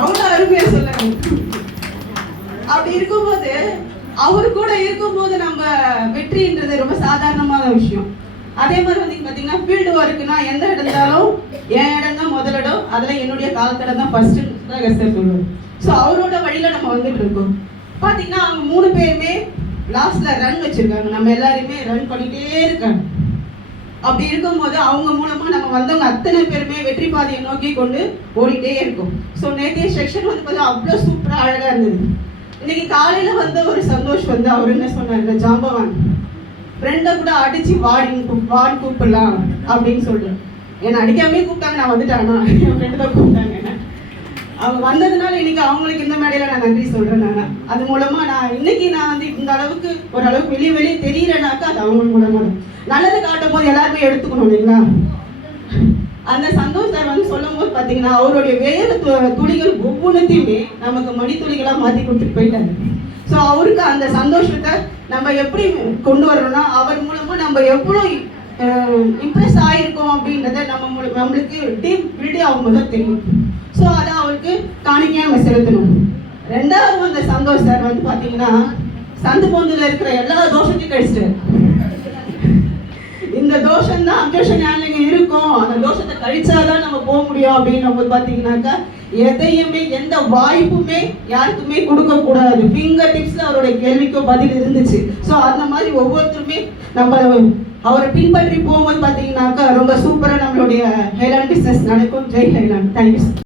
அவ்வளவு அருமையா சொல்லுங்க. அப்படி இருக்கும்போது அவரு கூட இருக்கும்போது நம்ம வெற்றின்றது ரொம்ப சாதாரணமான விஷயம். அதே மாதிரி வந்து பாத்தீங்கன்னா ஃபீல்டு ஒர்க்குனா எந்த இடம் இருந்தாலும் என் இடம் தான் முதல் இடம், அதுல என்னுடைய காலத்தடம் தான் ஃபர்ஸ்ட் சொல்லுவார். ஸோ அவரோட வழியில நம்ம வந்துட்டு இருக்கோம். பாத்தீங்கன்னா அவங்க 3 பேருமே லாஸ்ட்ல ரன் வச்சிருக்காங்க, நம்ம எல்லாருமே ரன் பண்ணிட்டே இருக்காங்க. அப்படி இருக்கும்போது அவங்க மூலமா நம்ம வந்தவங்க அத்தனை பேருமே வெற்றி பாதையை நோக்கி கொண்டு ஓடிட்டே இருக்கும். ஸோ நேற்றைய செக்ஷன் வந்து பார்த்தா அவ்வளோ சூப்பராக அழகாக இருந்தது. இன்னைக்கு காலையில வந்து ஒரு சந்தோஷ் வந்து அவர் என்ன சொன்னார், ஜாம்பவான் ஃப்ரெண்டை கூட அடிச்சு வாடி கூப்பிடலாம் அப்படின்னு சொல்றேன். என்னை அடிக்காமே கூப்பிட்டாங்க, நான் வந்துட்டானா என் ஃப்ரெண்டு தான் கூப்பிட்டாங்க. அவங்க வந்ததுனால இன்னைக்கு அவங்களுக்கு இந்த மேடையில நான் நன்றி சொல்றேன். நான் அது மூலமா இன்னைக்கு நான் வந்து இந்த அளவுக்கு ஓரளவுக்கு வெளியே தெரியறேனாக்கா அது அவங்க மூலமா. நல்லது காட்டும் போது எல்லாருமே எடுத்துக்கணும் இல்லைங்களா? அந்த சந்தோஷ் சார் வந்து சொல்லும் போது பாத்தீங்கன்னா அவருடைய வேறு துளிகள் ஒவ்வொன்றுத்தையுமே நமக்கு மணித்துளிகளா மாத்தி கொடுத்துட்டு போயிட்டாரு. ஸோ அவருக்கு அந்த சந்தோஷத்தை நம்ம எப்படி கொண்டு வரணும்னா அவர் மூலமா நம்ம எவ்வளோ இம்ப்ரெஸ் ஆயிருக்கோம் அப்படின்றத நம்மளுக்கு டீப் பில்டி அவங்க தான் தெரியும். ஸோ அதை அவருக்கு காணிக்கையா நம்ம செலுத்தணும். ரெண்டாவது அந்த சந்தோஷ் சார் வந்து பாத்தீங்கன்னா சந்து பொந்துல இருக்கிற எல்லா தோஷத்தையும் கழிச்சிட்டாரு. இந்த தோஷம் தான் அங்கேஷ ஞானிங்க இருக்கும், அந்த தோஷத்தை கழிச்சாதான் நம்ம போக முடியும் அப்படின்னு போது பாத்தீங்கன்னாக்கா எதையுமே எந்த வாய்ப்புமே யாருக்குமே கொடுக்க கூடாது. ஃபிங்கர் டிப்ஸ்ல அவருடைய கேள்விக்கு பதில் இருந்துச்சு. ஸோ அந்த மாதிரி ஒவ்வொருத்தருமே நம்ம அவரை பின்பற்றி போகும்போது பாத்தீங்கன்னாக்கா ரொம்ப சூப்பரா நம்மளுடைய ஹைலாண்ட் பிசினஸ் நடக்கும். ஜெய் ஹைலாண்ட். தேங்க்யூ.